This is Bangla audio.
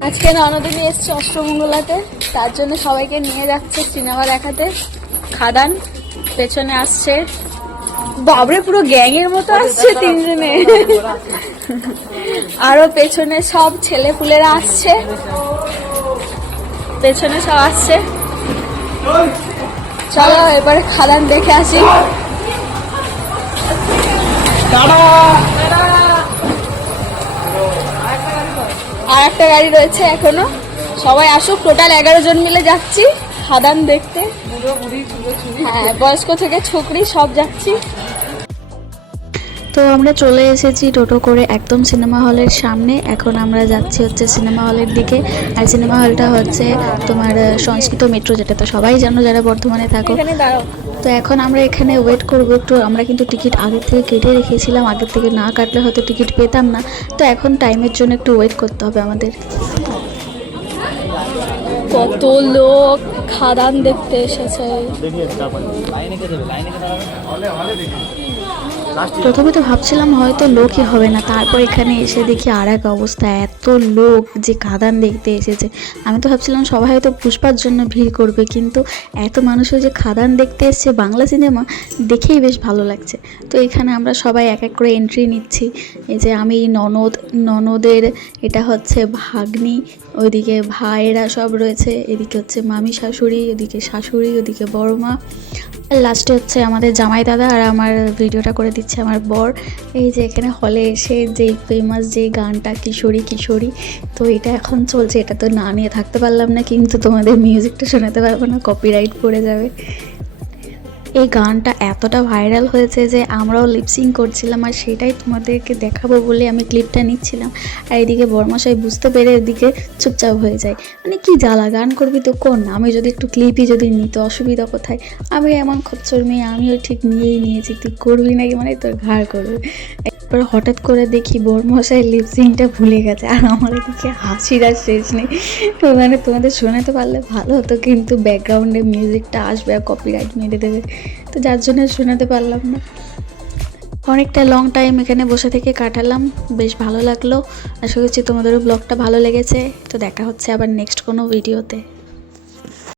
আজকে ননদিনী এসছে অষ্টমঙ্গলাতে, তার জন্য সবাইকে নিয়ে যাচ্ছে সিনেমা দেখাতে। খাদান পেছনে আসছে, বাবরে পুরো গ্যাং এর মতো আসছে তিনজনে। আরো পেছনে সব ছেলে পুলেরা আসছে, পেছনে সব আসছে। চলো এবারে খাদান দেখে আসি। আর একটা গাড়ি রয়েছে এখনো, সবাই আসুক। টোটাল 11 জন মিলে যাচ্ছি খাদান দেখতে। হ্যাঁ, বয়স্ক থেকে ছোকরি সব যাচ্ছি। তো আমরা চলে এসেছি টোটো করে একদম সিনেমা হলের সামনে। এখন আমরা যাচ্ছি হচ্ছে সিনেমা হলের দিকে। আর সিনেমা হলটা হচ্ছে তোমার সংস্কৃত মেট্রো, যেটা তো সবাই জানো যারা বর্ধমানে থাকো। তো এখন আমরা এখানে ওয়েট করবো একটু। আমরা কিন্তু টিকিট আগের থেকে কেটে রেখেছিলাম, আগের থেকে না কাটলে হয়তো টিকিট পেতাম না। তো এখন টাইমের জন্য একটু ওয়েট করতে হবে আমাদের। কত লোক খাদান দেখতে এসেছে। প্রথমে তো ভাবছিলাম হয়তো লোকই হবে না, তারপর এখানে এসে দেখি আর এক অবস্থা, এত লোক যে খাদান দেখতে এসেছে। আমি তো ভাবছিলাম সবাই হয়তো পুষ্পার জন্য ভিড় করবে, কিন্তু এত মানুষও যে খাদান দেখতে এসছে বাংলা সিনেমা, দেখেই বেশ ভালো লাগছে। তো এখানে আমরা সবাই এক এক করে এন্ট্রি নিচ্ছি। এই যে আমি ননদের, এটা হচ্ছে ভাগ্নি, ওইদিকে ভাইয়েরা সব রয়েছে, এদিকে হচ্ছে মামি শাশুড়ি, এদিকে শাশুড়ি, ওদিকে বড় মা, লাস্টে হচ্ছে আমাদের জামাই দাদা, আর আমার ভিডিওটা করে দিচ্ছে আমার বর। এই যে এখানে হলে এসে যেই ফেমাস যে গানটা কিশোরী কিশোরী, তো এটা এখন চলছে। এটা তো না নিয়ে থাকতে পারলাম না, কিন্তু তোমাদের মিউজিকটা শোনাতে পারবো না, কপিরাইট পড়ে যাবে। এই গানটা এতটা ভাইরাল হয়েছে যে আমরাও লিপসিং করছিলাম, আর সেটাই তোমাদেরকে দেখাবো বলে আমি ক্লিপটা নিচ্ছিলাম। আর এদিকে বড়মশাই বুঝতে পেরে এদিকে চুপচাপ হয়ে যায়, মানে কি জ্বালা, গান করবি তো কোন, আমি যদি একটু ক্লিপই যদি নিতে অসুবিধা কোথায়, আমি এমন খচ্চর মেয়ে, আমিও ঠিক নিয়েই নিয়েছি, তুই করবি নাকি মানে তোর ঘাড় করবে। এরপর হঠাৎ করে দেখি বড়মশাই লিপসিংটা ভুলে গেছে, আর আমার এদিকে হাসির আর শেষ নেই। মানে তোমাদের শোনাতে পারলে ভালো হতো, কিন্তু ব্যাকগ্রাউন্ডে মিউজিকটা আসবে আর কপিরাইট মেরে দেবে, তো যার জন্য শোনাতে পারলাম না। অনেকটা লং টাইম এখানে বসে থেকে কাটালাম, বেশ ভালো লাগলো। আশা করছি তোমাদেরও ব্লগটা ভালো লেগেছে। তো দেখা হচ্ছে আবার নেক্সট কোনো ভিডিওতে।